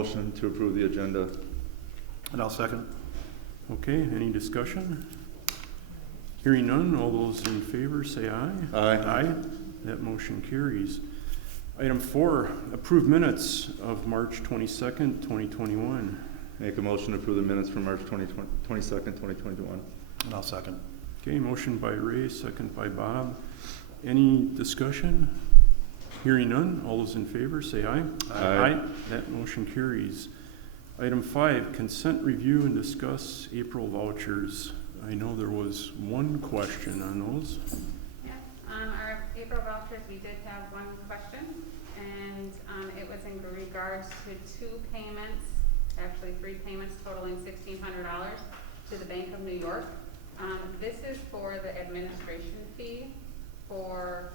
Motion to approve the agenda. And I'll second. Okay, any discussion? Hearing none, all those in favor say aye. Aye. That motion carries. Item 4, approved minutes of March 22nd, 2021. Make a motion to approve the minutes from March 22nd, 2021. And I'll second. Okay, motion by Ray, second by Bob. Any discussion? Hearing none, all those in favor say aye. Aye. That motion carries. Item 5, consent review and discuss April vouchers. I know there was one question on those. Yeah, our April vouchers, we did have one question, and it was in regards to 2 payments, actually 3 payments totaling $1,600 to the Bank of New York. This is for the administration fee for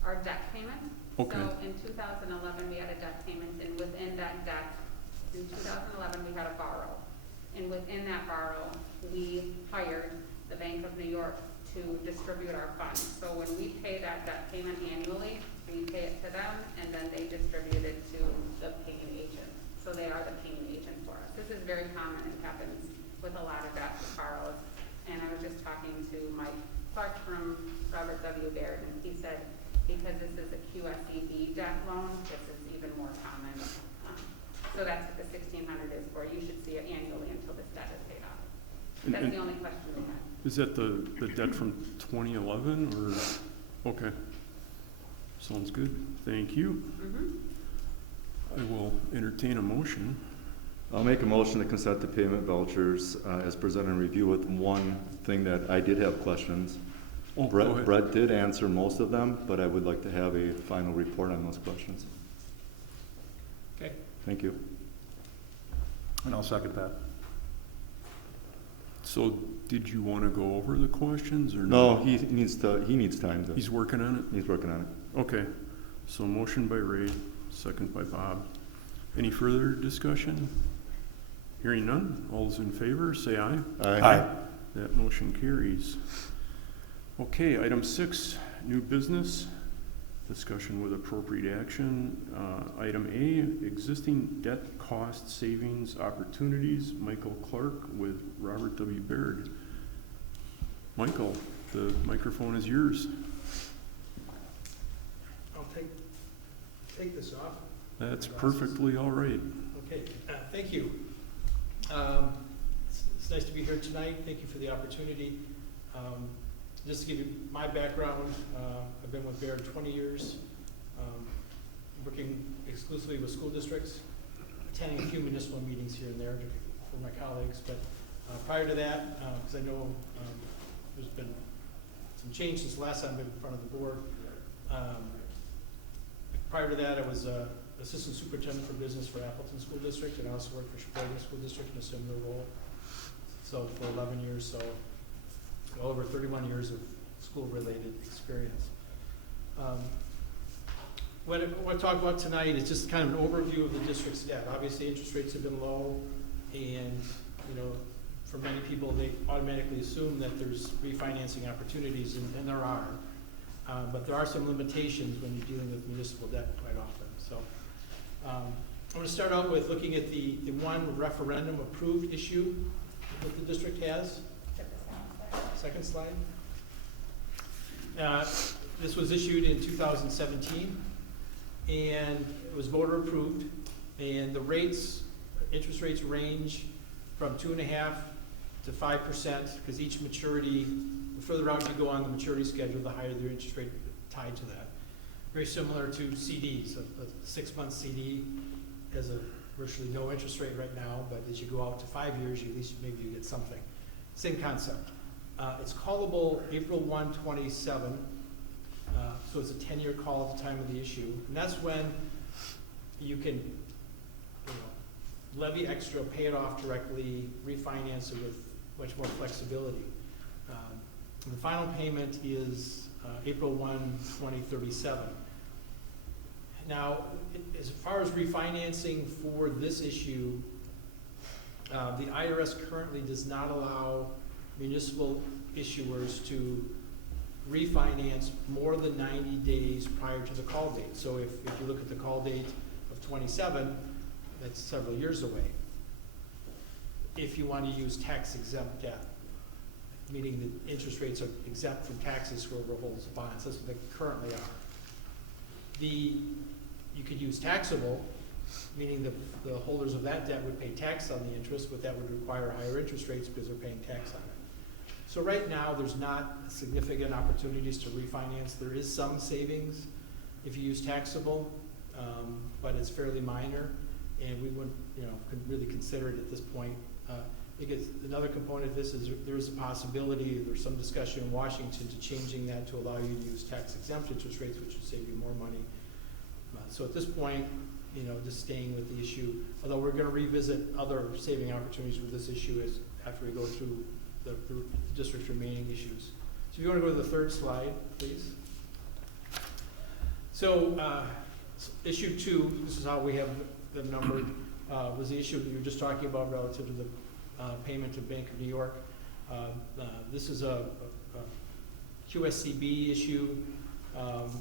our debt payment. Okay. So in 2011, we had a debt payment, and within that debt, in 2011, we had a borrow. And within that borrow, we hired the Bank of New York to distribute our funds. So when we pay that debt payment annually, we pay it to them, and then they distribute it to the paying agent. So they are the paying agent for us. This is very common and happens with a lot of debt borrows. And I was just talking to Mike Clark from Robert W. Baird, and he said, because this is a QSEB debt loan, this is even more common. So that's what the $1,600 is for. You should see it annually until this debt is paid off. That's And the only question we had. is that the debt from 2011 or? Okay. Sounds good. Thank you. I will entertain a motion. I'll make a motion to consent the payment vouchers as presented in review with one thing that I did have questions. Oh, go ahead. Brett did answer most of them, but I would like to have a final report on those questions. Okay. Thank you. And I'll second that. So did you want to go over the questions or No, not? he needs time to. He's working on He's working on it. it? Okay. So motion by Ray, second by Bob. Any further discussion? Hearing none, all those in favor say aye. Aye. That motion carries. Okay, item 6, new business. Discussion with appropriate action. Item A, existing debt cost savings opportunities. Michael Clark with Robert W. Baird. Michael, the microphone is yours. I'll take this off. That's perfectly all right. Okay, thank you. It's nice to be here tonight. Thank you for the opportunity. Just to give you my background, I've been with Baird 20 years, working exclusively with school districts, attending a few municipal meetings here and there for my colleagues. But prior to that, because I know there's been some change since the last time I've been in front of the board. Prior to that, I was assistant superintendent for business for Appleton School District, and I also worked for Sheboygan School District in a similar role. So for 11 years, so over 31 years of school-related experience. What I want to talk about tonight is just kind of an overview of the district's debt. Obviously, interest rates have been low, and for many people, they automatically assume that there's refinancing opportunities, and there are. But there are some limitations when you're dealing with municipal debt quite often. So I'm going to start out with looking at the one referendum-approved issue that the district has. Second slide. This was issued in 2017, and it was voter approved, and the interest rates range from 2.5% to 5%, because each maturity, the further out you go on the maturity schedule, the higher the interest rate tied to that. Very similar to CDs. A 6-month CD has a virtually no interest rate right now, but as you go out to 5 years, at least maybe you get something. Same concept. It's callable April 1, 27, so it's a 10-year call at the time of the issue. And that's when you can levy extra, pay it off directly, refinance it with much more flexibility. The final payment is April 1, 2037. Now, as far as refinancing for this issue, the IRS currently does not allow municipal issuers to refinance more than 90 days prior to the call date. So if you look at the call date of 27, that's several years away. If you want to use tax exempt debt, meaning the interest rates are exempt from taxes for whoever holds the bonds, that's what they currently are. You could use taxable, meaning the holders of that debt would pay tax on the interest, but that would require higher interest rates because they're paying tax on it. So right now, there's not significant opportunities to refinance. There is some savings if you use taxable, but it's fairly minor, and we wouldn't, could really consider it at this point. Because another component of this is there is a possibility, there's some discussion in Washington to changing that to allow you to use tax exempt interest rates, which would save you more money. So at this point, just staying with the issue, although we're gonna revisit other saving opportunities with this issue after we go through the district's remaining issues. So if you wanna go to the third slide, please. So, issue 2, this is how we have them numbered, was the issue that you were just talking about relative to the payment to Bank of New York. This is a QSCB issue.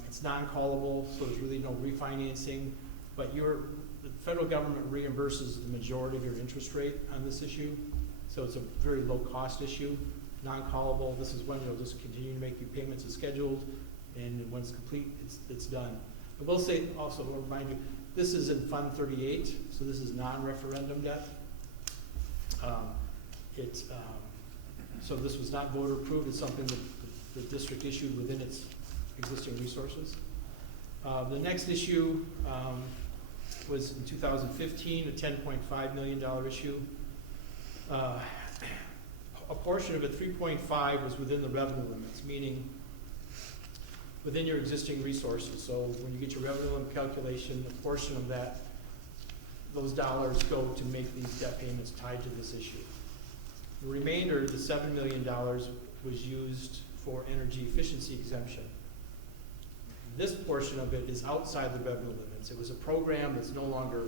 It's non-callable, so there's really no refinancing, but the federal government reimburses the majority of your interest rate on this issue, so it's a very low-cost issue, non-callable. This is when you'll just continue to make your payments as scheduled, and when it's complete, it's done. I will say, also, I'll remind you, this is in Fund 38, so this is non-referendum debt. So this was not voter approved, it's something that the district issued within its existing resources. The next issue was in 2015, a $10.5 million issue. A portion of it, 3.5, was within the revenue limits, meaning within your existing resources. So when you get your revenue limit calculation, a portion of that, those dollars go to make these debt payments tied to this issue. The remainder, the $7 million, was used for energy efficiency exemption. This portion of it is outside the revenue limits. It was a program that's no longer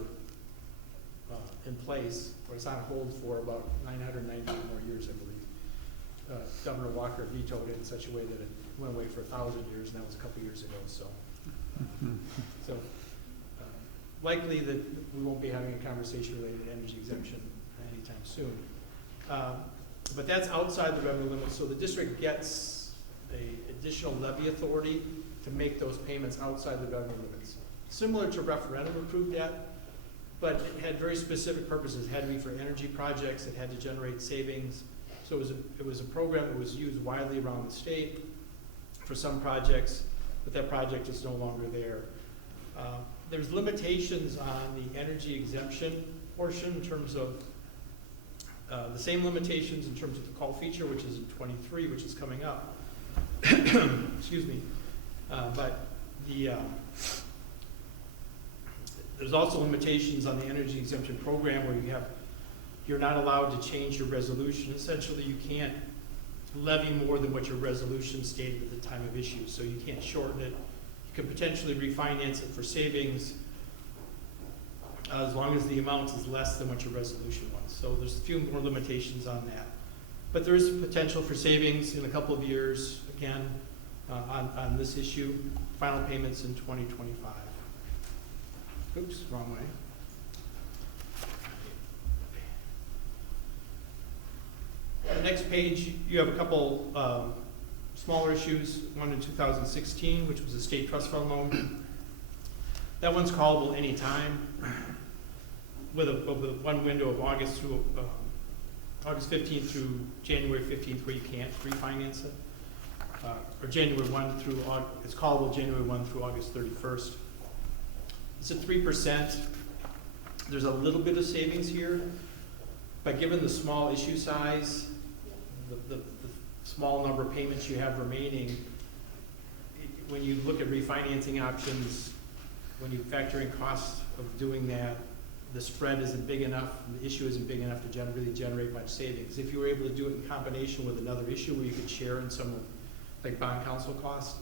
in place, or it's on hold for about 990 more years, I believe. Governor Walker vetoed it in such a way that it went away for 1,000 years, and that was a couple years ago. So likely that we won't be having a conversation related to energy exemption anytime soon. But that's outside the revenue limits, so the district gets an additional levy authority to make those payments outside the revenue limits. Similar to referendum approved debt, but it had very specific purposes. It had to be for energy projects, it had to generate savings. So it was a program that was used widely around the state for some projects, but that project is no longer there. There's limitations on the energy exemption portion in terms of the same limitations in terms of the call feature, which is in 23, which is coming up. Excuse me. But there's also limitations on the energy exemption program where you're not allowed to change your resolution. Essentially, you can't levy more than what your resolution stated at the time of issue, so you can't shorten it. You could potentially refinance it for savings as long as the amount is less than what your resolution was. So there's a few more limitations on that. But there is potential for savings in a couple of years, again, on this issue. Final payments in 2025. Oops, wrong way. On the next page, you have a couple smaller issues. One in 2016, which was a state trust fund loan. That one's callable anytime, with one window of August 15th through January 15th, where you can't refinance it, or January 1 through it's callable January 1 through August 31st. It's at 3%. There's a little bit of savings here, but given the small issue size, the small number of payments you have remaining, when you look at refinancing options, when you factor in costs of doing that, the spread isn't big enough, the issue isn't big enough to really generate much savings. If you were able to do it in combination with another issue where you could share in some of, like bond counsel costs,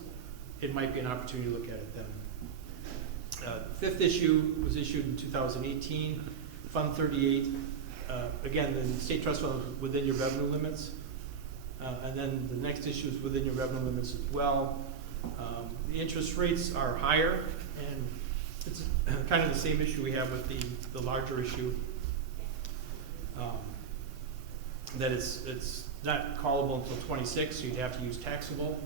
it might be an opportunity to look at it then. Fifth issue was issued in 2018, Fund 38. Again, the state trust fund was within your revenue limits. And then the next issue is within your revenue limits as well. The interest rates are higher, and It's kind of the same issue we have with the larger issue. That it's not callable until 26, so you'd have to use taxable.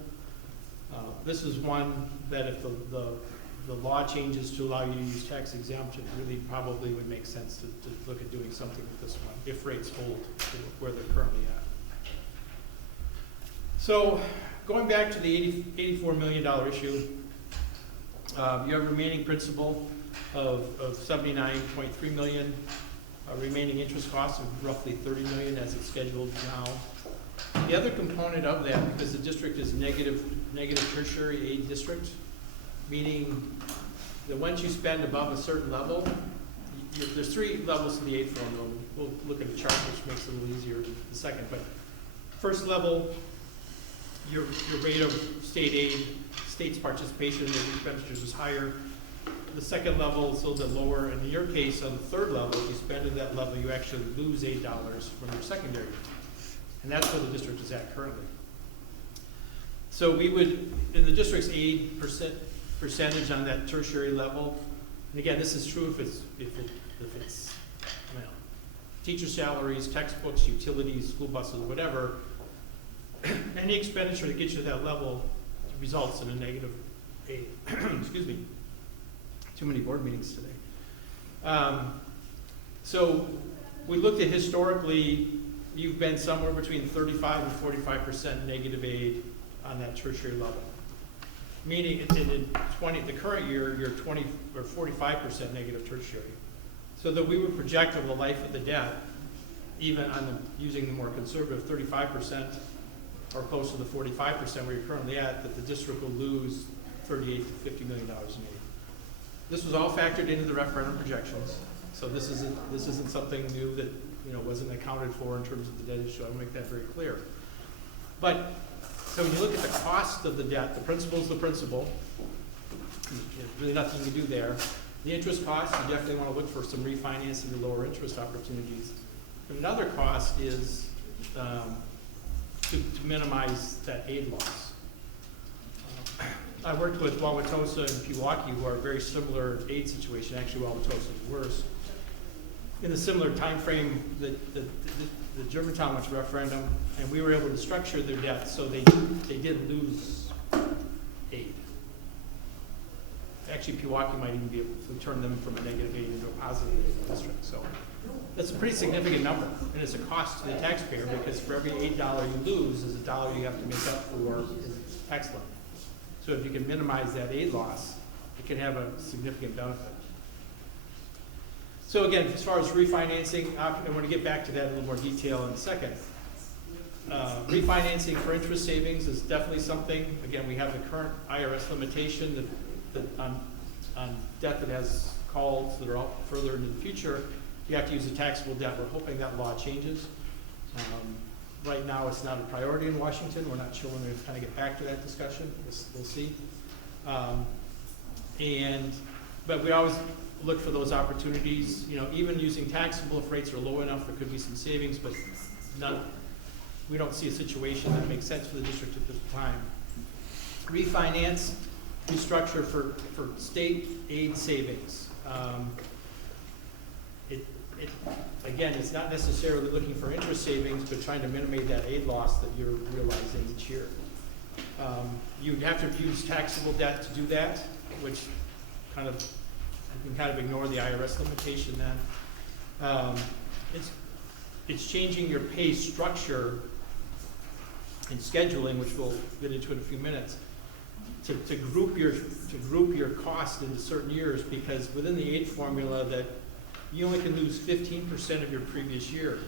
This is one that if the law changes to allow you to use tax exempt, it really probably would make sense to look at doing something with this one, if rates hold to where they're currently at. So, going back to the $84 million issue, you have remaining principal of $79.3 million, remaining interest costs of roughly $30 million as it's scheduled now. The other component of that, because the district is negative tertiary aid district, meaning that once you spend above a certain level, there's 3 levels to the aid formula. We'll look at a chart which makes it a little easier in a second. But first level, your rate of state aid, state's participation in the expenditures is higher. The second level is a little bit lower. In your case, on the third level, if you spend at that level, you actually lose $8 from your secondary. And that's where the district is at currently. So we would, in the district's aid percentage on that tertiary level, and again, this is true if it's well, teacher salaries, textbooks, utilities, school buses, whatever, any expenditure that gets you to that level results in a negative aid. Excuse me. Too many board meetings today. So we looked at historically, you've been somewhere between 35 and 45% negative aid on that tertiary level. Meaning in the current year, you're 20 or 45% negative tertiary. So that we would project over the life of the debt, even on using the more conservative 35% or close to the 45% where you're currently at, that the district will lose $38 to $50 million in aid. This was all factored into the referendum projections. So this isn't something new that wasn't accounted for in terms of the debt issue. I'll make that very clear. But so when you look at the cost of the debt, the principal is the principal. There's really nothing you can do there. The interest cost, you definitely want to look for some refinancing to lower interest opportunities. And another cost is to minimize that aid loss. I worked with Wauwatosa and Pewaukee, who are a very similar aid situation. Actually, Wauwatosa is worse. In a similar time frame, the Germantown went to referendum, and we were able to structure their debt so they didn't lose aid. Actually, Pewaukee might even be able to turn them from a negative aid into a positive aid district. So that's a pretty significant number, and it's a cost to the taxpayer because for every $8 you lose is $1 you have to make up for tax levy. So if you can minimize that aid loss, it can have a significant benefit. So again, as far as refinancing, I want to get back to that in a little more detail in a second. Refinancing for interest savings is definitely something. Again, we have the current IRS limitation that on debt that has calls that are out further into the future, you have to use a taxable debt. We're hoping that law changes. Right now, it's not a priority in Washington. We're not sure when we kind of get back to that discussion. We'll see. But we always look for those opportunities. Even using taxable, if rates are low enough, there could be some savings, but we don't see a situation that makes sense for the district at this time. Refinance, restructure for state aid savings. Again, it's not necessarily looking for interest savings, but trying to minimize that aid loss that you're realizing each year. You'd have to use taxable debt to do that, which you can kind of ignore the IRS limitation then. It's changing your pay structure and scheduling, which we'll get into in a few minutes, to group your cost into certain years, because within the aid formula that you only can lose 15% of your previous year.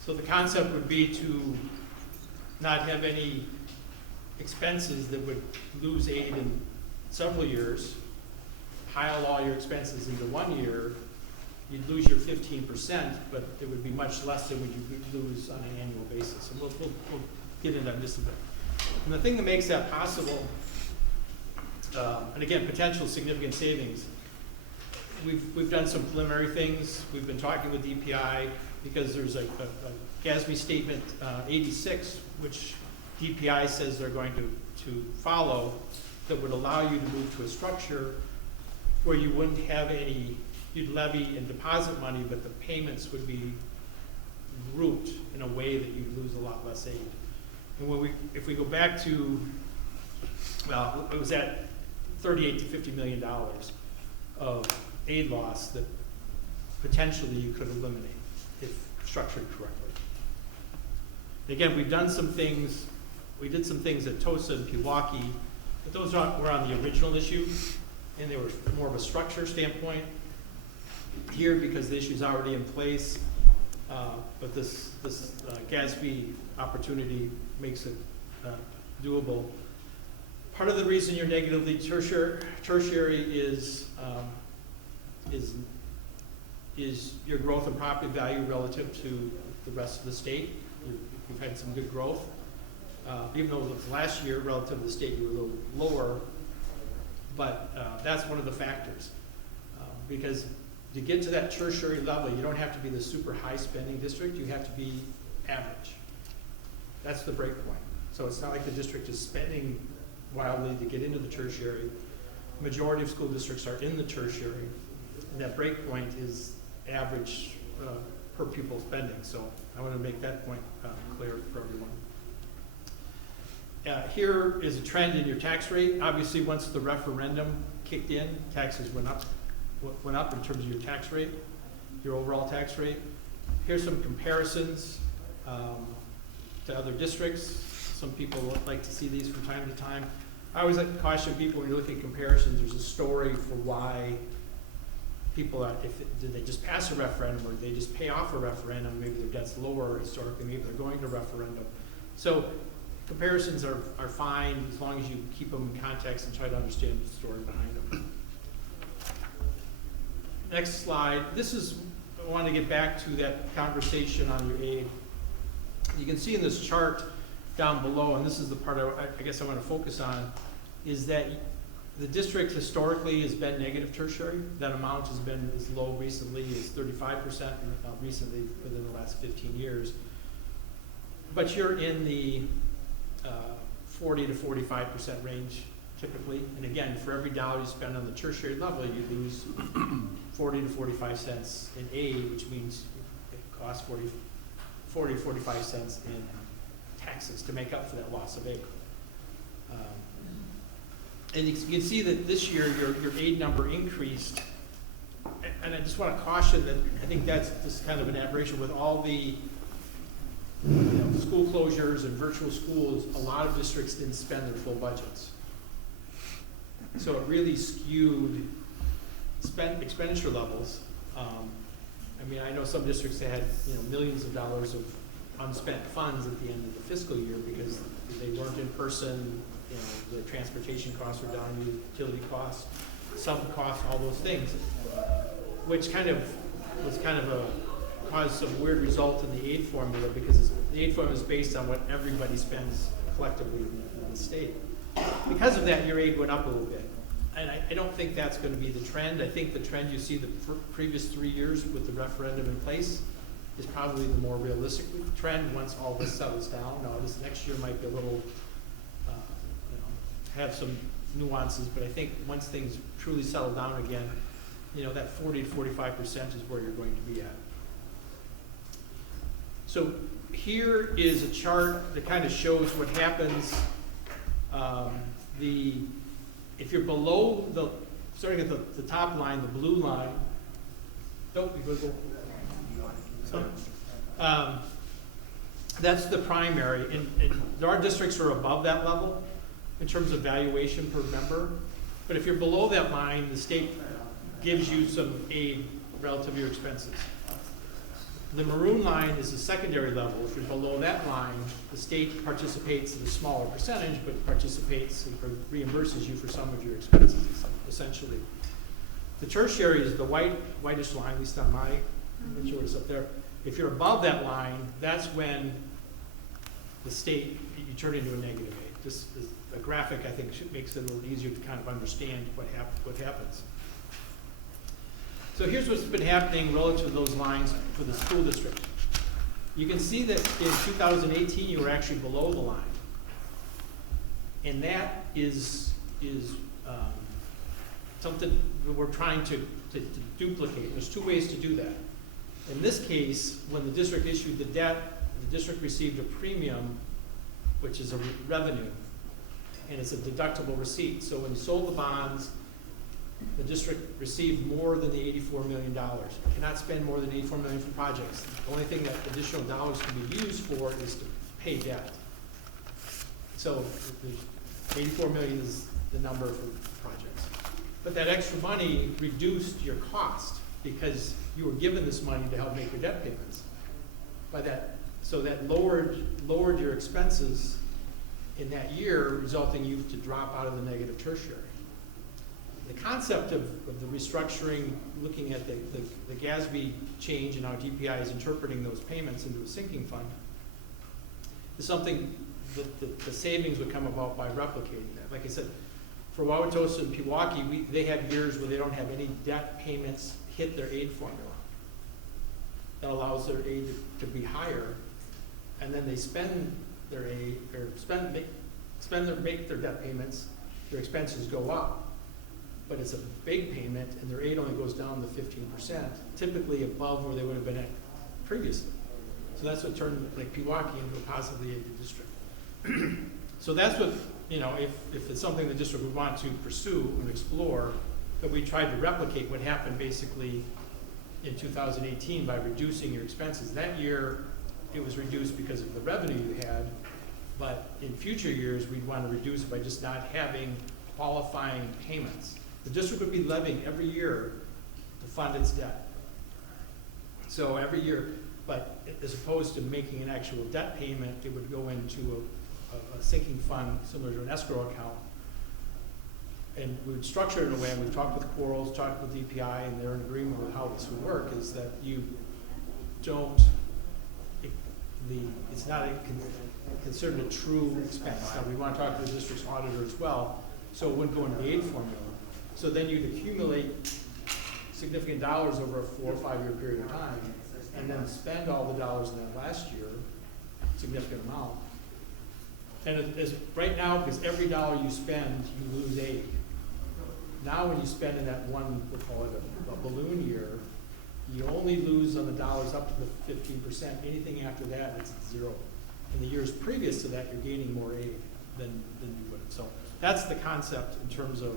So the concept would be to not have any expenses that would lose aid in several years, pile all your expenses into 1 year, you'd lose your 15%, but it would be much less than what you would lose on an annual basis. And we'll get into that in just a bit. And the thing that makes that possible, and again, potential significant savings, we've done some preliminary things. We've been talking with DPI because there's a GASB statement 86, which DPI says they're going to follow, that would allow you to move to a structure where you wouldn't have any, you'd levy and deposit money, but the payments would be grouped in a way that you'd lose a lot less aid. And if we go back to, well, it was at $38 to $50 million of aid loss that potentially you could eliminate if structured correctly. Again, we've done some things, we did some things at Tosa and Pewaukee, but those were on the original issue, and they were more of a structure standpoint. Here, because the issue's already in place, but this GASB opportunity makes it doable. Part of the reason you're negatively tertiary is your growth in property value relative to the rest of the state. You've had some good growth. Even though last year, relative to the state, you were a little lower, but that's one of the factors. Because to get to that tertiary level, you don't have to be the super high spending district, you have to be average. That's the break point. So it's not like the district is spending wildly to get into the tertiary. Majority of school districts are in the tertiary, and that break point is average per pupil spending. So I want to make that point clear for everyone. Here is a trend in your tax rate. Obviously, once the referendum kicked in, taxes went up in terms of your tax rate, your overall tax rate. Here's some comparisons to other districts. Some people like to see these from time to time. I always like to caution people when you look at comparisons, there's a story for why people are, did they just pass a referendum or did they just pay off a referendum? Maybe their debt's lower historically, maybe they're going to referendum. So comparisons are fine as long as you keep them in context and try to understand the story behind them. Next slide. This is, I want to get back to that conversation on your aid. You can see in this chart down below, and this is the part I guess I want to focus on, is that the district historically has been negative tertiary. That amount has been as low recently as 35%, recently within the last 15 years. But you're in the 40 to 45% range typically. And again, for every dollar you spend on the tertiary level, you lose 40 to 45 cents in aid, which means it costs 40 to 45 cents in taxes to make up for that loss of aid. And you can see that this year your aid number increased. And I just want to caution that I think that's just kind of an aberration with all the school closures and virtual schools. A lot of districts didn't spend their full budgets. So it really skewed expenditure levels. I mean, I know some districts that had millions of dollars of unspent funds at the end of the fiscal year because they weren't in person. The transportation costs were down, utility costs, sub costs, all those things, which caused some weird result in the aid formula because the aid formula is based on what everybody spends collectively in the state. Because of that, your aid went up a little bit. And I don't think that's going to be the trend. I think the trend you see the previous 3 years with the referendum in place is probably the more realistic trend once all this settles down. Now, this next year might be a little, have some nuances, but I think once things truly settle down again, that 40 to 45% is where you're going to be at. So here is a chart that kind of shows what happens. If you're below starting at the top line, the blue line, that's the primary, and there are districts that are above that level in terms of valuation per member. But if you're below that line, the state gives you some aid relative to your expenses. The maroon line is the secondary level. If you're below that line, the state participates in a smaller percentage, but participates and reimburses you for some of your expenses, essentially. The tertiary is the whitish line, at least on my picture is up there. If you're above that line, that's when the state, you turn into a negative aid. This is a graphic, I think, makes it a little easier to kind of understand what happens. So here's what's been happening relative to those lines for the school district. You can see that in 2018, you were actually below the line. And that is something we're trying to duplicate. There's two ways to do that. In this case, when the district issued the debt, the district received a premium, which is a revenue, and it's a deductible receipt. So when you sold the bonds, the district received more than the $84 million. You cannot spend more than $84 million for projects. The only thing that additional dollars can be used for is to pay debt. So the $84 million is the number for projects. But that extra money reduced your cost because you were given this money to help make your debt payments. So that lowered your expenses in that year, resulting you to drop out of the negative tertiary. The concept of the restructuring, looking at the GASB change and how DPI is interpreting those payments into a sinking fund, is something that the savings would come about by replicating that. Like I said, for Wauwatosa and Pewaukee, they have years where they don't have any debt payments hit their aid formula. That allows their aid to be higher, and then they spend their aid, or make their debt payments, their expenses go up. But it's a big payment, and their aid only goes down to 15%, typically above where they would have been at previously. So that's what turned like Pewaukee into a positively aided district. So that's what, if it's something the district would want to pursue and explore, that we tried to replicate what happened basically in 2018 by reducing your expenses. That year, it was reduced because of the revenue you had, but in future years, we'd want to reduce it by just not having qualifying payments. The district would be levying every year to fund its debt. So every year, but as opposed to making an actual debt payment, it would go into a sinking fund similar to an escrow account. And we would structure it in a way, and we've talked with Quarles, talked with DPI, and they're in agreement with how this would work, is that you don't, it's not considered a true expense. Now, we want to talk to the district's auditor as well, so it wouldn't go into the aid formula. So then you'd accumulate significant dollars over a 4 or 5 year period of time, and then spend all the dollars in that last year, significant amount. And right now, because every dollar you spend, you lose aid. Now when you spend in that one, we'll call it a balloon year, you only lose on the dollars up to the 15%. Anything after that, it's zero. In the years previous to that, you're gaining more aid than you would. So that's the concept in terms of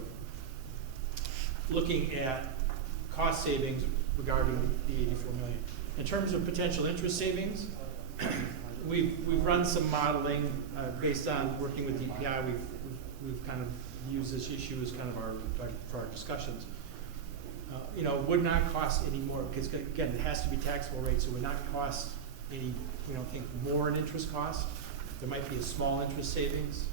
looking at cost savings regarding the $84 million. In terms of potential interest savings, we've run some modeling based on working with DPI. We've kind of used this issue as kind of for our discussions. Would not cost any more, because again, it has to be taxable rate, so it would not cost any, think more in interest cost. There might be a small interest savings.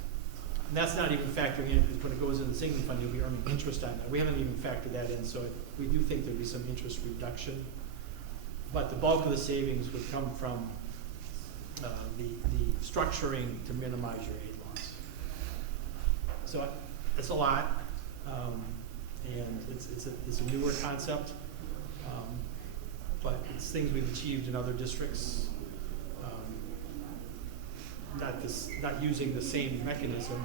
And that's not even factoring in, because when it goes in the sinking fund, you'll be earning interest on that. We haven't even factored that in, so we do think there'd be some interest reduction. But the bulk of the savings would come from the structuring to minimize your aid loss. So it's a lot, and it's a newer concept, but it's things we've achieved in other districts. Not using the same mechanism,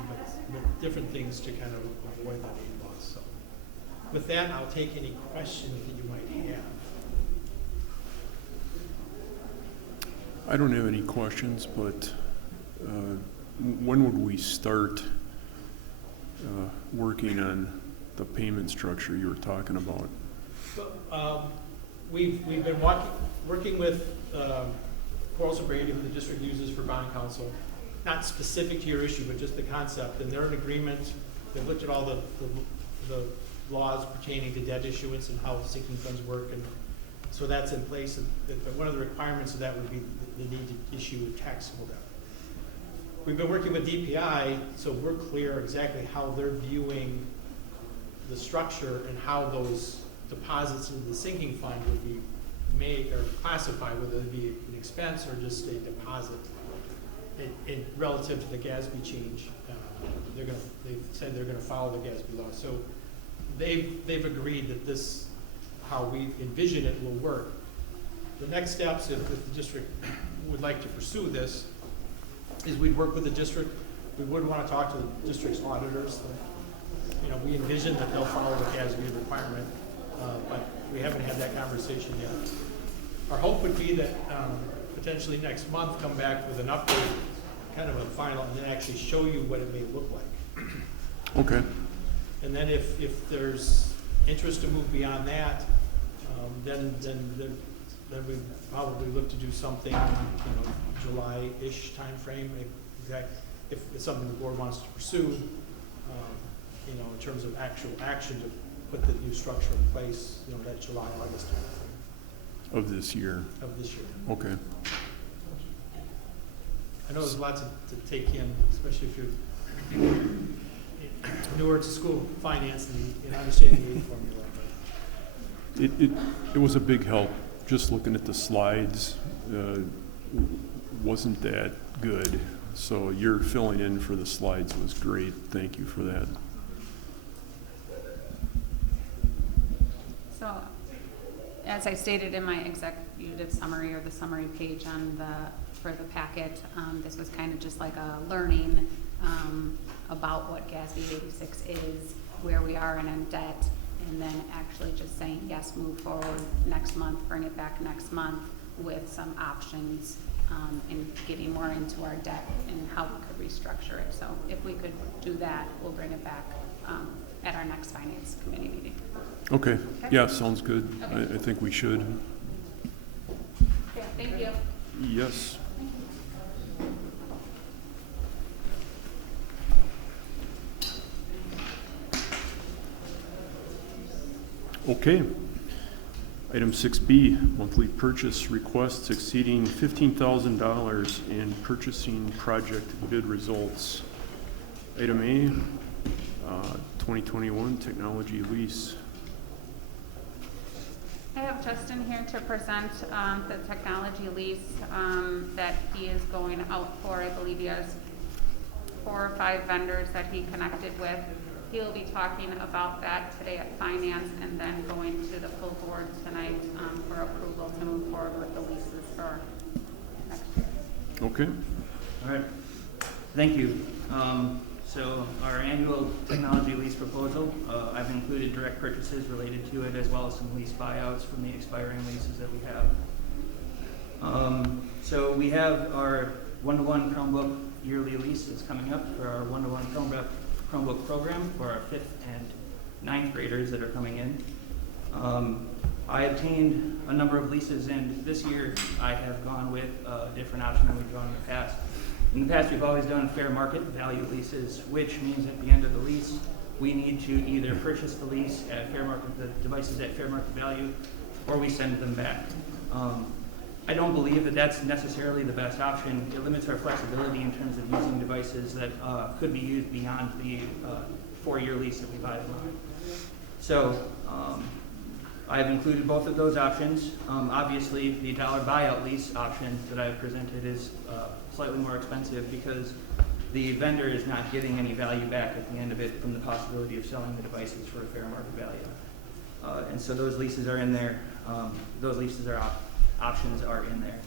but different things to kind of avoid that aid loss. So with that, I'll take any questions that you might have. I don't have any questions, but when would we start working on the payment structure you were talking about? We've been working with Quarles and Brady, who the district uses for bond counsel, not specific to your issue, but just the concept, and they're in agreement. They've looked at all the laws pertaining to debt issuance and how sinking funds work, and so that's in place. But one of the requirements of that would be the need to issue a taxable debt. We've been working with DPI, so we're clear exactly how they're viewing the structure and how those deposits into the sinking fund would be made or classified, whether it be an expense or just a deposit. In relative to the GASB change, they've said they're going to follow the GASB law. So they've agreed that this, how we envision it, will work. The next steps, if the district would like to pursue this, is we'd work with the district. We would want to talk to the district's auditors, we envision that they'll follow the GASB requirement, but we haven't had that conversation yet. Our hope would be that potentially next month, come back with an update, kind of a final, and then actually show you what it may look like. Okay, And then if there's interest to move beyond that, then we probably look to do something, July-ish timeframe, if it's something the board wants to pursue, in terms of actual action to put the new structure in place, that July, August timeframe of this year, of this year. okay. I know there's lots to take in, especially if you're newer to school, finance, and understanding the aid formula. It was a big help, just looking at the slides, wasn't that good. So your filling in for the slides was great, thank you for that. So, as I stated in my executive summary, or the summary page for the packet, this was kind of just like a learning about what GASB 86 is, where we are in debt, and then actually just saying, yes, move forward next month, bring it back next month with some options, and getting more into our debt and how we could restructure it. So if we could do that, we'll bring it back at our next finance committee meeting. Okay, yeah, sounds good. Okay. I think we should. Okay, thank you. Yes. Okay. Item 6B, monthly purchase requests exceeding $15,000 in purchasing project bid results. Item A, 2021 technology lease. I have Justin here to present the technology lease that he is going out for. I believe he has 4 or 5 vendors that he connected with. He'll be talking about that today at finance and then going to the full board tonight for approval to move forward with the leases for next year. Okay. All right, thank you. So our annual technology lease proposal, I've included direct purchases related to it as well as some lease buyouts from the expiring leases that we have. So we have our one-to-one Chromebook yearly lease that's coming up for our one-to-one Chromebook program for our 5th and 9th graders that are coming in. I obtained a number of leases, and this year I have gone with a different option than we've gone in the past. In the past, we've always done fair market value leases, which means at the end of the lease, we need to either purchase the lease at fair market, the devices at fair market value, or we send them back. I don't believe that that's necessarily the best option. It limits our flexibility in terms of using devices that could be used beyond the 4-year lease that we buy them on. So I've included both of those options. Obviously, the dollar buyout lease option that I've presented is slightly more expensive because the vendor is not getting any value back at the end of it from the possibility of selling the devices for a fair market value. And so those leases are in there. Options are in there.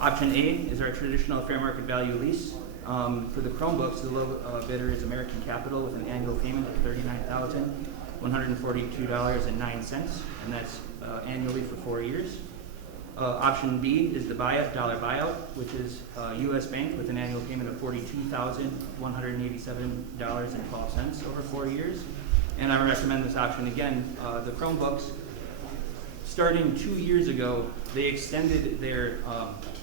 Option A is our traditional fair market value lease. For the Chromebooks, the low bidder is American Capital with an annual payment of $39,142.09, and that's annually for 4 years. Option B is the dollar buyout, which is U.S. Bank with an annual payment of $42,187.12 over 4 years. And I recommend this option again. The Chromebooks, starting 2 years ago, they extended their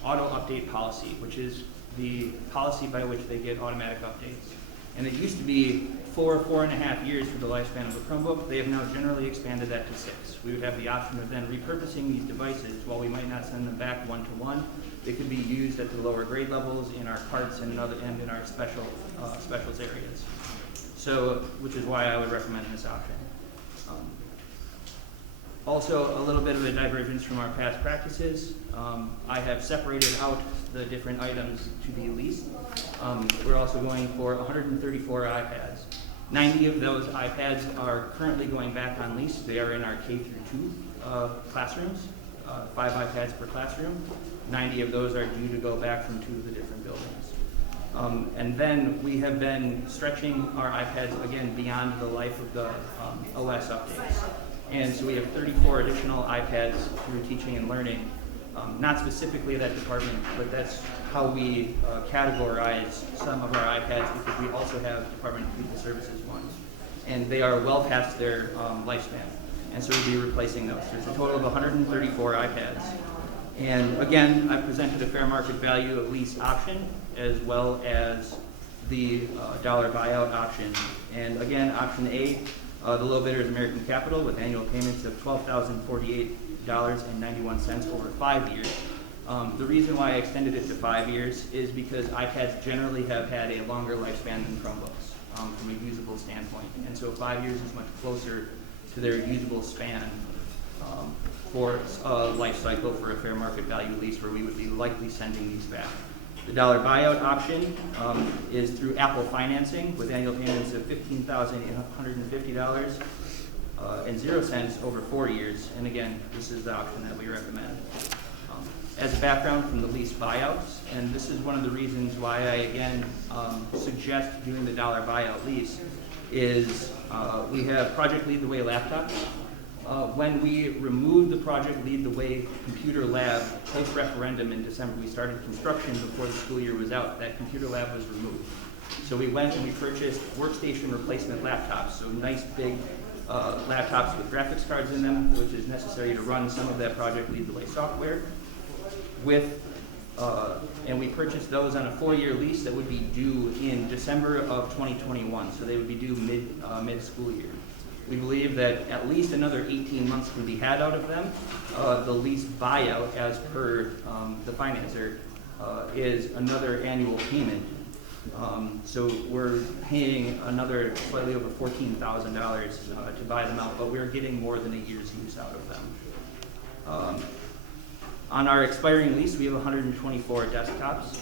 auto update policy, which is the policy by which they get automatic updates. And it used to be 4.5 years for the lifespan of a Chromebook. They have now generally expanded that to 6. We would have the option of then repurposing these devices. While we might not send them back one-to-one, they could be used at the lower grade levels in our parts and in our specials areas. So, which is why I would recommend this option. Also, a little bit of a divergence from our past practices. I have separated out the different items to be leased. We're also going for 134 iPads. 90 of those iPads are currently going back on lease. They are in our K through 2 classrooms, 5 iPads per classroom. 90 of those are due to go back from 2 of the different buildings. And then we have been stretching our iPads again beyond the life of the OS updates. And so we have 34 additional iPads through teaching and learning. Not specifically that department, but that's how we categorize some of our iPads, because we also have Department of People Services ones. And they are well past their lifespan. And so we'll be replacing those. There's a total of 134 iPads. And again, I presented a fair market value of lease option as well as the dollar buyout option. And again, option A, the low bidder is American Capital with annual payments of $12,048.91 over 5 years. The reason why I extended it to 5 years is because iPads generally have had a longer lifespan than Chromebooks from a usable standpoint. And so 5 years is much closer to their usable span for a life cycle for a fair market value lease where we would be likely sending these back. The dollar buyout option is through Apple financing with annual payments of $15,850.00 over 4 years. And again, this is the option that we recommend. As a background from the lease buyouts, and this is one of the reasons why I again suggest doing the dollar buyout lease, is we have Project Lead the Way laptops. When we removed the Project Lead the Way computer lab post-referendum in December, we started construction before the school year was out. That computer lab was removed. So we went and we purchased workstation replacement laptops, so nice big laptops with graphics cards in them, which is necessary to run some of that Project Lead the Way software. And we purchased those on a 4-year lease that would be due in December of 2021, so they would be due mid-school year. We believe that at least another 18 months can be had out of them. The lease buyout, as per the financer, is another annual payment. So we're paying another slightly over $14,000 to buy them out, but we're getting more than a year's use out of them. On our expiring lease, we have 124 desktops.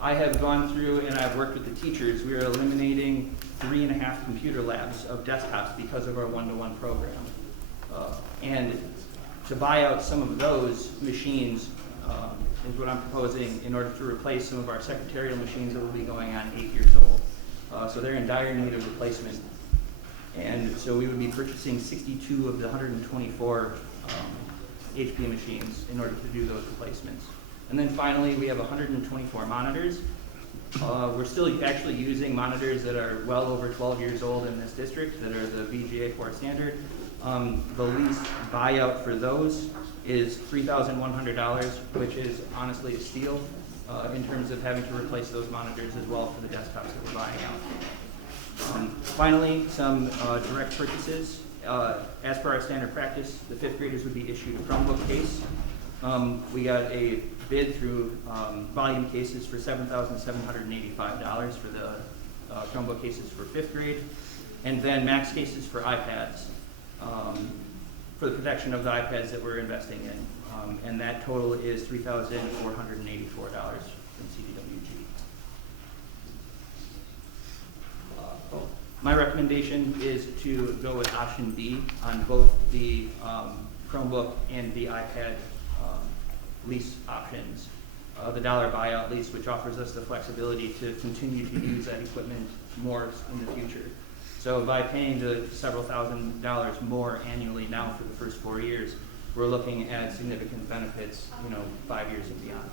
I have gone through and I've worked with the teachers. We are eliminating 3.5 computer labs of desktops because of our one-to-one program. And to buy out some of those machines is what I'm proposing in order to replace some of our secretarial machines that will be going on 8 years old. So they're in dire need of replacement. And so we would be purchasing 62 of the 124 HP machines in order to do those replacements. And then finally, we have 124 monitors. We're still actually using monitors that are well over 12 years old in this district that are the VGA4 standard. The lease buyout for those is $3,100, which is honestly a steal in terms of having to replace those monitors as well for the desktops that we're buying out. Finally, some direct purchases. As per our standard practice, the 5th graders would be issued a Chromebook case. We got a bid through volume cases for $7,785 for the Chromebook cases for 5th grade, and then max cases for iPads for the protection of the iPads that we're investing in. And that total is $3,484 from CDWG. My recommendation is to go with option B on both the Chromebook and the iPad lease options. The dollar buyout lease, which offers us the flexibility to continue to use that equipment more in the future. So by paying the several $1,000s more annually now for the first 4 years, we're looking at significant benefits, 5 years and beyond.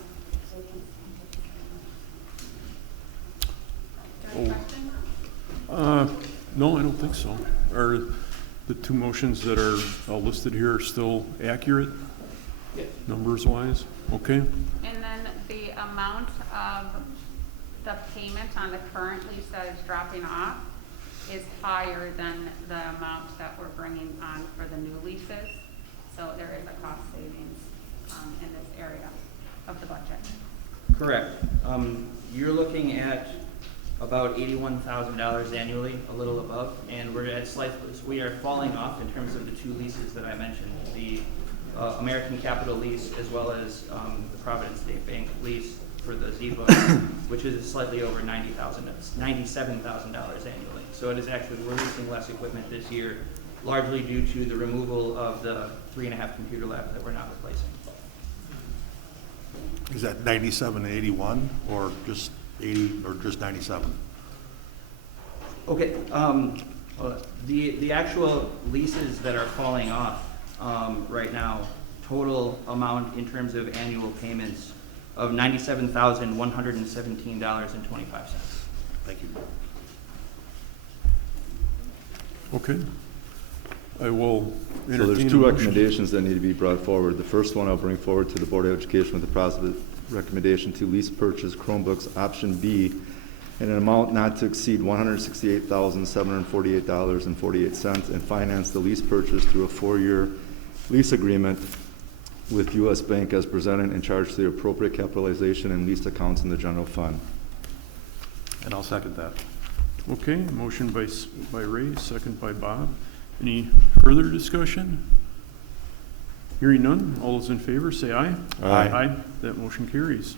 Any questions? No, I don't think so. Are the two motions that are listed here still accurate? Yes. Numbers-wise? Okay. And then the amount of the payment on the current lease that is dropping off is higher than the amount that we're bringing on for the new leases. So there is a cost savings in this area of the budget. Correct. You're looking at about $81,000 annually, a little above, and we are falling off in terms of the two leases that I mentioned, the American Capital lease as well as the Providence State Bank lease for the Z-Book, which is slightly over $97,000 annually. So it is actually, we're leasing less equipment this year, largely due to the removal of the 3.5 computer labs that we're not replacing. Is that 97 to 81 or just 80 or just 97? Okay, the actual leases that are falling off, right now, total amount in terms of annual payments of $97,117.25. Thank you. Okay. I will So entertain there's a two motion. recommendations that need to be brought forward. The first one I'll bring forward to the Board of Education with a positive recommendation to lease purchase Chromebooks option B in an amount not to exceed $168,748.48 and finance the lease purchase through a 4-year lease agreement with U.S. Bank as presented and charge the appropriate capitalization and leased accounts in the general fund. And I'll second that. Okay, motion by Ray, second by Bob. Any further discussion? Hearing none, all those in favor say aye. Aye. That motion carries.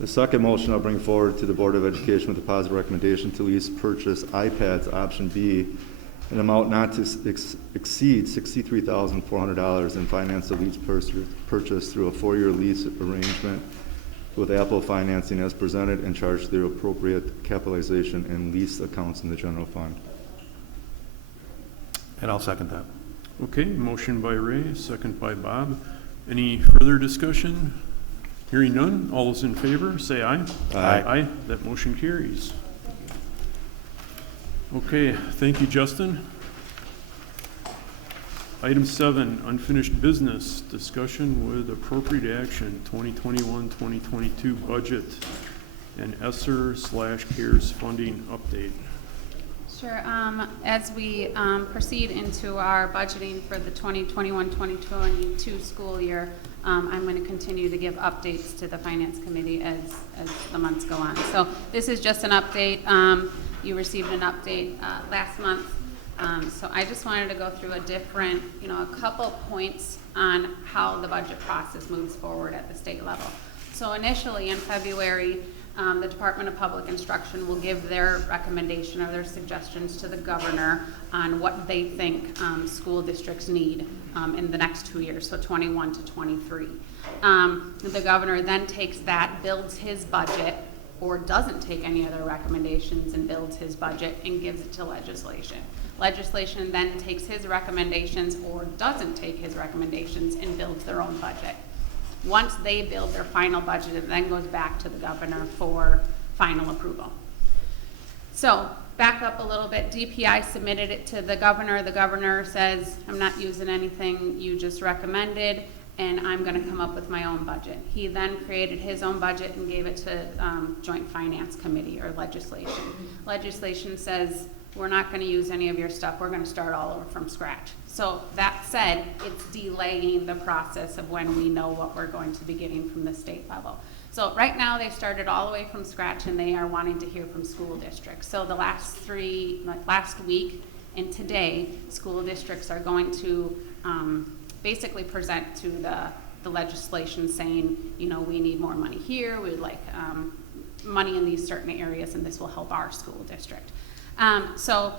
The second motion I'll bring forward to the Board of Education with a positive recommendation to lease purchase iPads option B an amount not to exceed $63,400 and finance the lease purchase through a 4-year lease arrangement with Apple Financing as presented and charge the appropriate capitalization and lease accounts in the general fund. And I'll second that. Okay, motion by Ray, second by Bob. Any further discussion? Hearing none, all those in favor, say aye. Aye. Aye, that motion carries. Okay, thank you, Justin. Item 7, unfinished business, discussion with appropriate action, 2021-2022 budget and ESSER/CARES funding update. Sure. As we proceed into our budgeting for the 2021-2022 school year, I'm going to continue to give updates to the Finance Committee as the months go on. So this is just an update. You received an update last month. So I just wanted to go through a couple points on how the budget process moves forward at the state level. So initially in February, the Department of Public Instruction will give their recommendation or their suggestions to the governor on what they think school districts need in the next 2 years, so 21 to 23. The governor then takes that, builds his budget, or doesn't take any other recommendations and builds his budget and gives it to legislation. Legislation then takes his recommendations or doesn't take his recommendations and builds their own budget. Once they build their final budget, it then goes back to the governor for final approval. So back up a little bit, DPI submitted it to the governor. The governor says, I'm not using anything you just recommended, and I'm going to come up with my own budget. He then created his own budget and gave it to Joint Finance Committee or legislation. Legislation says, we're not going to use any of your stuff. We're going to start all over from scratch. So that said, it's delaying the process of when we know what we're going to be getting from the state level. So right now they started all the way from scratch and they are wanting to hear from school districts. So the last week and today, school districts are going to basically present to the legislation saying, we need more money here. We'd like money in these certain areas and this will help our school district. So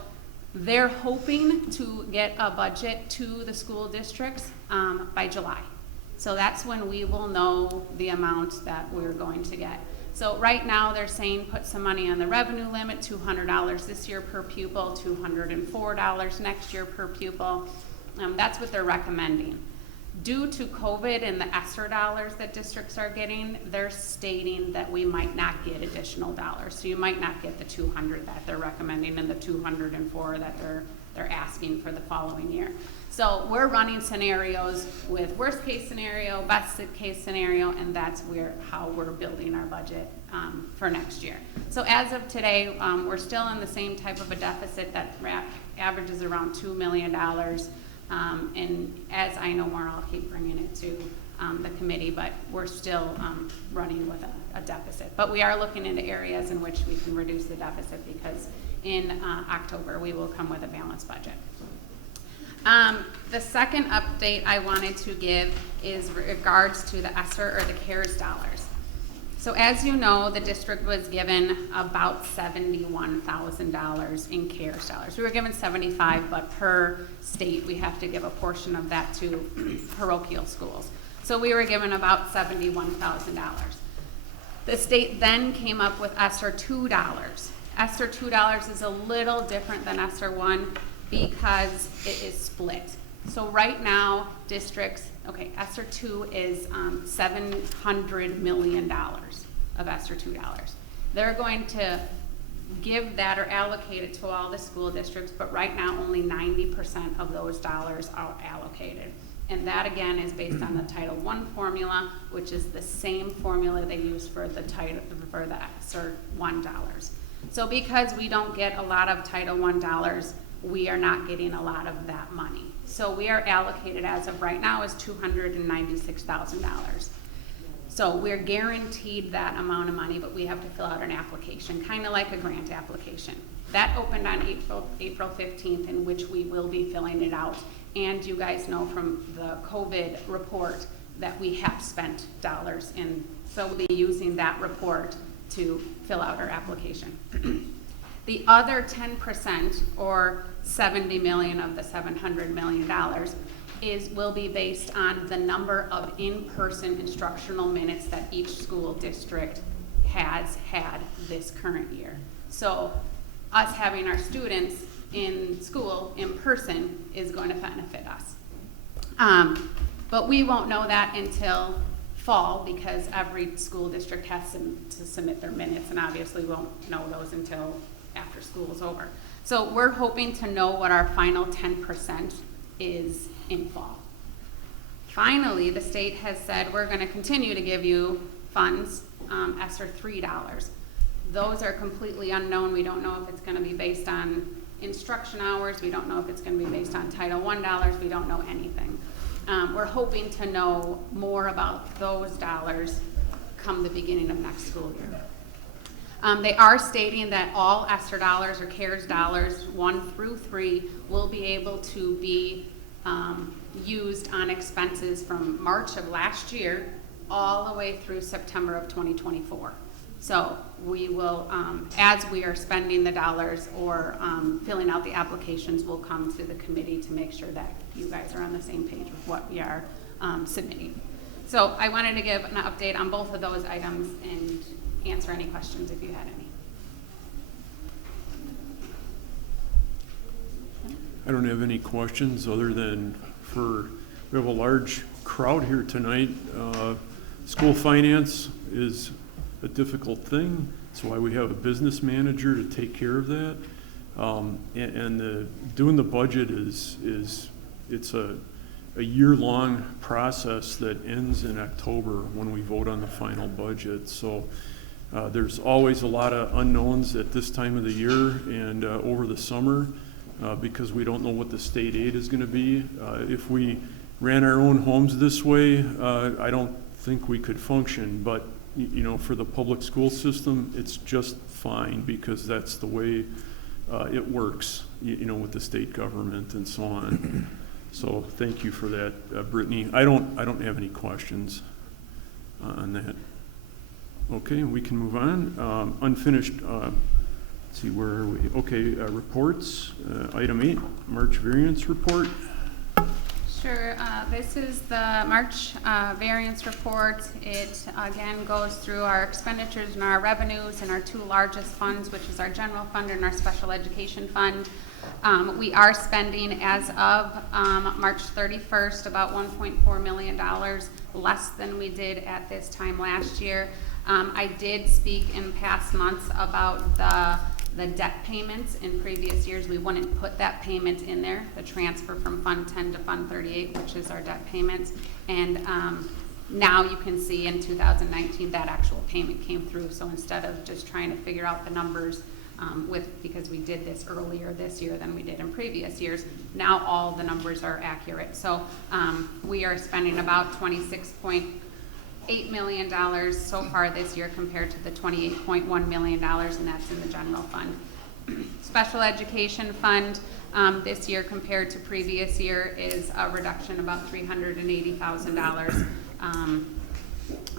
they're hoping to get a budget to the school districts by July. So that's when we will know the amount that we're going to get. So right now they're saying put some money on the revenue limit, $200 this year per pupil, $204 next year per pupil. That's what they're recommending. Due to COVID and the ESSER dollars that districts are getting, they're stating that we might not get additional dollars. So you might not get the 200 that they're recommending and the 204 that they're asking for the following year. So we're running scenarios with worst case scenario, best case scenario, and that's how we're building our budget for next year. So as of today, we're still in the same type of a deficit that averages around $2 million. And as I know more, I'll keep bringing it to the committee, but we're still running with a deficit. But we are looking into areas in which we can reduce the deficit because in October we will come with a balanced budget. The second update I wanted to give is regards to the ESSER or the CARES dollars. So as you know, the district was given about $71,000 in CARES dollars. We were given 75, but per state, we have to give a portion of that to parochial schools. So we were given about $71,000. The state then came up with ESSER $2. ESSER $2 is a little different than ESSER 1 because it is split. So right now, districts, okay, ESSER 2 is $700 million of ESSER $2. They're going to give that or allocate it to all the school districts, but right now only 90% of those dollars are allocated. And that again is based on the Title I formula, which is the same formula they use for the ESSER 1 dollars. So because we don't get a lot of Title I dollars, we are not getting a lot of that money. So we are allocated as of right now is $296,000. So we're guaranteed that amount of money, but we have to fill out an application, kind of like a grant application. That opened on April 15th, in which we will be filling it out. And you guys know from the COVID report that we have spent dollars in, so we'll be using that report to fill out our application. The other 10%, or $70 million of the $700 million, will be based on the number of in-person instructional minutes that each school district has had this current year. So us having our students in school in person is going to benefit us. But we won't know that until fall, because every school district has to submit their minutes, and obviously won't know those until after school is over. So we're hoping to know what our final 10% is in fall. Finally, the state has said we're going to continue to give you funds, ESSER $3. Those are completely unknown. We don't know if it's going to be based on instruction hours. We don't know if it's going to be based on Title I dollars. We don't know anything. We're hoping to know more about those dollars come the beginning of next school year. They are stating that all ESSER dollars or CARES dollars 1 through 3 will be able to be used on expenses from March of last year all the way through September of 2024. So we will, as we are spending the dollars or filling out the applications, we'll come to the committee to make sure that you guys are on the same page with what we are submitting. So I wanted to give an update on both of those items and answer any questions if you had any. I don't have any questions other than we have a large crowd here tonight. School finance is a difficult thing. That's why we have a business manager to take care of that. Doing the budget it's a year-long process that ends in October when we vote on the final budget. So there's always a lot of unknowns at this time of the year and over the summer because we don't know what the state aid is going to be. If we ran our own homes this way, I don't think we could function, but you know, for the public school system, it's just fine because that's the way it works, you know, with the state government and so on. So thank you for that, Brittany. I don't have any questions on that. Okay, we can move on. Unfinished. Let's see, where are we? Okay, reports. Item 8, March variance report. Sure. This is the March variance report. It again goes through our expenditures and our revenues and our two largest funds, which is our general fund and our special education fund. We are spending as of March 31st about $1.4 million less than we did at this time last year. I did speak in past months about the debt payments. In previous years, we wouldn't put that payment in there, the transfer from Fund 10 to Fund 38, which is our debt payments. And now you can see in 2019 that actual payment came through. So instead of just trying to figure out the numbers because we did this earlier this year than we did in previous years, now all the numbers are accurate. So we are spending about $26.8 million so far this year compared to the $28.1 million, and that's in the general fund. Special education fund this year compared to previous year is a reduction about $380,000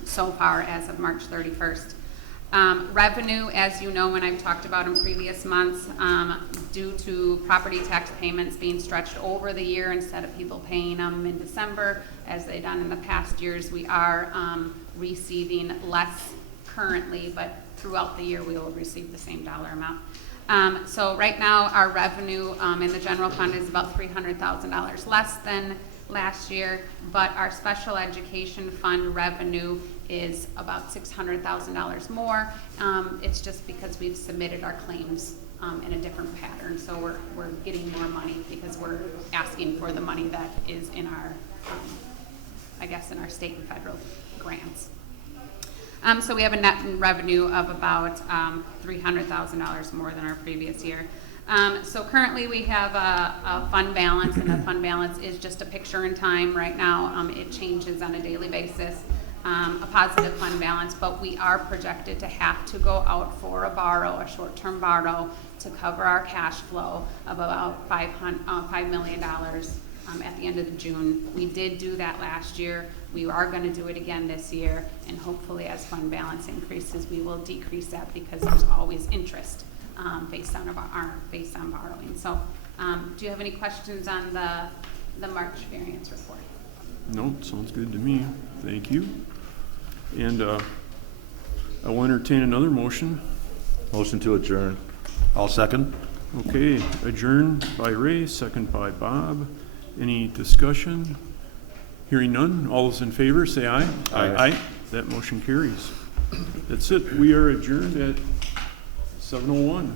so far as of March 31st. Revenue, as you know, and I've talked about in previous months, due to property tax payments being stretched over the year instead of people paying them in December, as they've done in the past years, we are receiving less currently, but throughout the year, we will receive the same dollar amount. So right now, our revenue in the general fund is about $300,000 less than last year, but our special education fund revenue is about $600,000 more. It's just because we've submitted our claims in a different pattern, so we're getting more money because we're asking for the money that is in our, I guess, in our state and federal grants. So we have a net revenue of about $300,000 more than our previous year. So currently we have a fund balance, and the fund balance is just a picture in time right now. It changes on a daily basis, a positive fund balance, but we are projected to have to go out for a short-term borrow to cover our cash flow of about $5 million at the end of June. We did do that last year. We are going to do it again this year, and hopefully as fund balance increases, we will decrease that because there's always interest based on borrowing. So do you have any questions on the March variance report? No, sounds good to me. Thank you. And I will entertain another motion. Motion to adjourn. I'll second. Okay, adjourned by Ray, second by Bob. Any discussion? Hearing none, all those in favor, say aye. Aye. That motion carries. That's it. We are adjourned at 7:01.